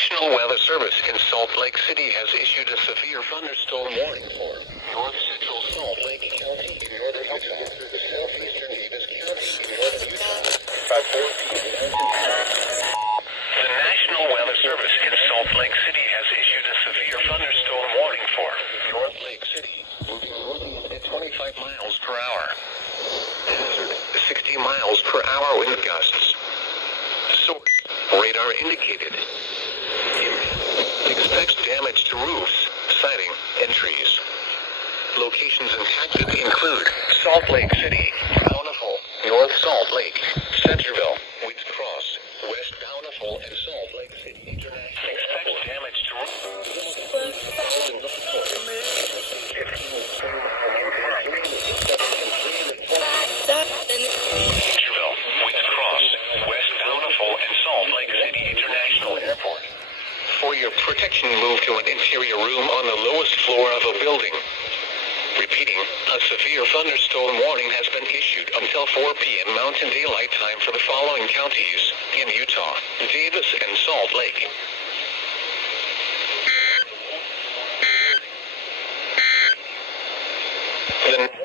National Weather Service in Salt Lake City has issued a severe thunderstorm warning for north central Salt Lake County in northern Utah through the southeastern Davis County in northern Utah by 4 p.m. The National Weather Service in Salt Lake City has issued a severe thunderstorm warning for North Lake City, moving northeast at 25 miles per hour. Hazard, 60 miles per hour wind gusts. Source, radar indicated. Expects damage to roofs, siding, and trees. Locations impacted include Salt Lake City, Bountiful, North Salt Lake, Centerville, Wheats Cross, West Bountiful, and Salt Lake City International. Expects damage to Centerville, Wheats Cross, West Bountiful, and Salt Lake City International Airport. For your protection, move to an interior room on the lowest floor of a building. Repeating, a severe thunderstorm warning has been issued until 4 p.m. Mountain Daylight Time for the following counties in Utah, Davis, and Salt Lake. The